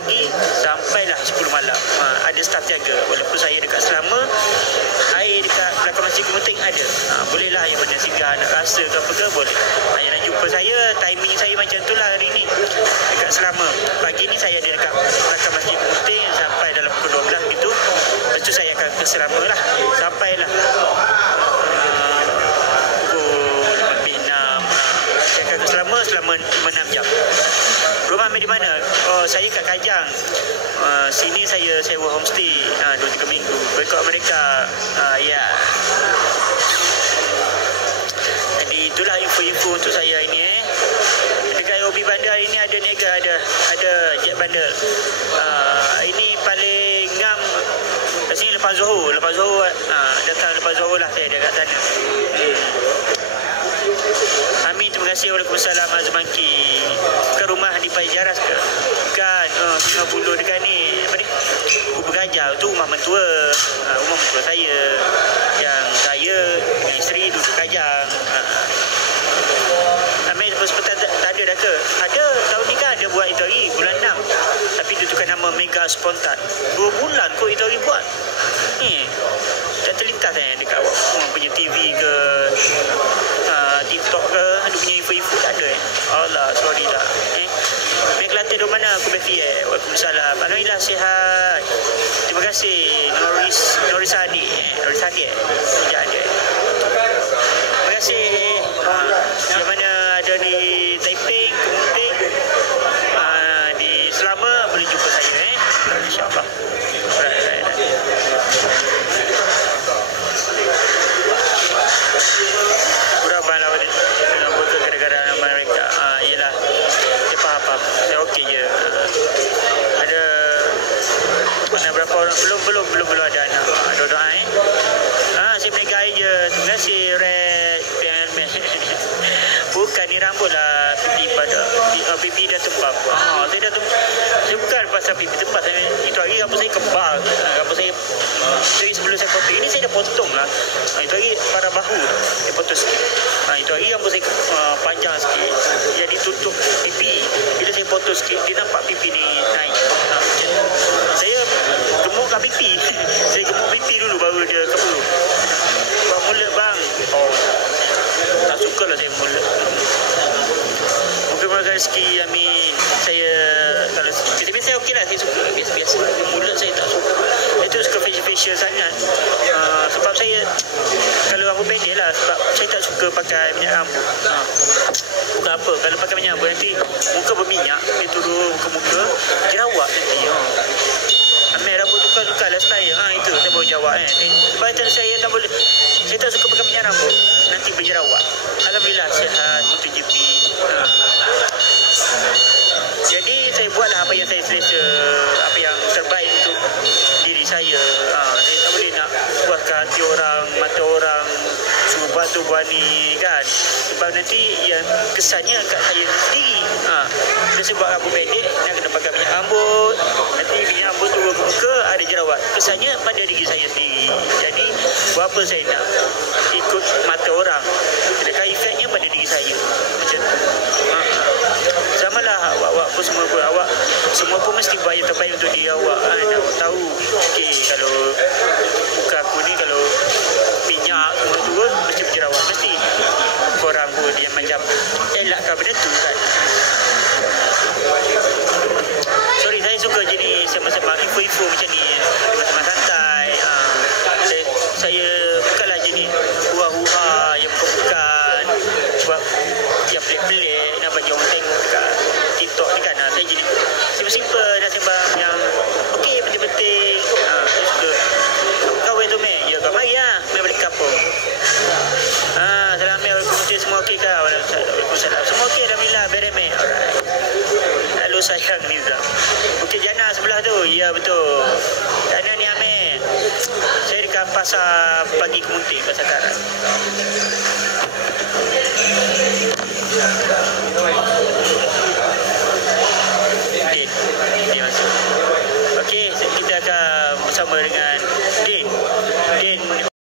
pagi sampailah 10 malam. Ada staf jaga. Walaupun saya dekat Selama, air dekat belakang Masjid Kemuting ada. Bolehlah yang mana singgah nak rasa ke apa ke, boleh. Yang nak jumpa saya, timing saya macam tu lah hari ni. Dekat Selama. Pagi ni saya ada dekat belakang Masjid Kemuting sampai dalam pukul 12 gitu. Lepas tu saya akan ke Selama lah. Sampailah selama 6 jam. Rumah di mana? Oh, saya kat Kajang. Sini saya sewa homestay 2-3 minggu. Berikut Amerika. Ya. Jadi itulah info-info untuk saya ini. Dekat Obi Bandar ini ada niaga, ada jet bandar. Ini paling ngam kat sini lepas Zohor. Datang lepas Zohor lah saya dekat sana. Amin, terima kasih. Waalaikumsalam Azmanki. Ke rumah di Pajaras ke? Bukan. Sungai Buloh dekat ni. Apa ni? Kubur Gajah. Tu rumah mentua. Rumah mentua saya. Yang saya dengan isteri duduk Kajang. Amin, seperti tak ada dah ke? Ada. Tahun ni kan ada buat itu hari. Bulan 6. Tapi dia tukar nama Mega Spontan. 2 bulan kot itu hari buat. Tak terlintas dekat awak punya TV ke TikTok ke, ada punya info-info tak ada Allah, sorry lah. Mek Kelantan di mana? Aku Befi. Waalaikumsalam. Alhamdulillah sihat. Terima kasih Noris Hadi. Noris Hadi sekejap ada. Terima kasih. Yang mana ada di Taiping, Kemuting, di Selama, boleh jumpa saya InsyaAllah. Berapa lah anggota kerajaan Amerika. Yelah, dia faham. Saya okey je. Ada mana berapa orang? Belum ada anak. Doa saya berniaga je. Terima kasih Red. Bukan ni rambut lah pipi dah tebal. Saya dah saya bukan pasal pipi tebal. Itu hari rambut saya kebal. Rambut saya dari sebelum saya potong. Ini saya dah potong lah. Itu hari pada bahu saya potong sikit. Itu hari rambut saya panjang sikit. Jadi tutup pipi. Bila saya potong sikit, dia nampak pipi ni naik. Saya gemukkan pipi. Saya gemuk pipi dulu baru dia keburu. Buat mulut bang. Tak suka lah saya mulut. Mungkin rezeki, amin. Saya kalau tapi saya okey lah, saya suka biasa-biasa. Mulut saya tak suka. Itu suka facial sangat. Sebab saya kalau rambut pendek lah, sebab saya tak suka pakai minyak rambut. Bukan apa, kalau pakai minyak rambut nanti muka berminyak, dia turun ke muka, jerawat nanti. Ambil rambut tukar lah style. Itu saya baru jawab sebab saya tak boleh. Saya tak suka pakai minyak rambut, nanti berjerawat. Alhamdulillah sihat, MotoGP. Jadi saya buatlah apa yang saya selesa, apa yang terbaik untuk diri saya. Saya tak boleh nak puaskan hati orang, mata orang, suruh buat tu buat ni kan. Sebab nanti yang kesannya kat saya sendiri. Bila saya buat rambut pendek, nak kena pakai minyak rambut. Nanti minyak rambut turun ke muka, ada jerawat. Kesannya pada diri saya sendiri. Jadi buat apa saya nak ikut mata orang? Sedangkan efeknya pada diri saya. Macam tu. Samalah awak pun semua pun. Awak semua pun mesti buat yang terbaik untuk diri awak. Nak tahu. Okey, kalau muka aku ni kalau minyak semua turun, mesti berjerawat. Mesti korang pun yang macam elakkan benda tu kan. Sorry, saya suka jadi sama-sama info-info macam ni. Teman-teman santai. Saya bukanlah jadi hura-hura yang bukan buat yang pelik-pelik nak bagi orang tengok dekat TikTok ni kan. Saya jadi simple-simple dan sembang yang okey, penting-penting. Saya suka. Kawan tu meh, ya kau mari lah. Mari balik kampung. Salam Assalamualaikum semua okey ke? Waalaikumsalam. Semua okey, alhamdulillah, beremeh. Alright. Halo sayang Nizam. Bukit Jana sebelah tu. Ya betul. Jana ni Amir. Saya dekat pasar pagi Kemuting, pasar Karat.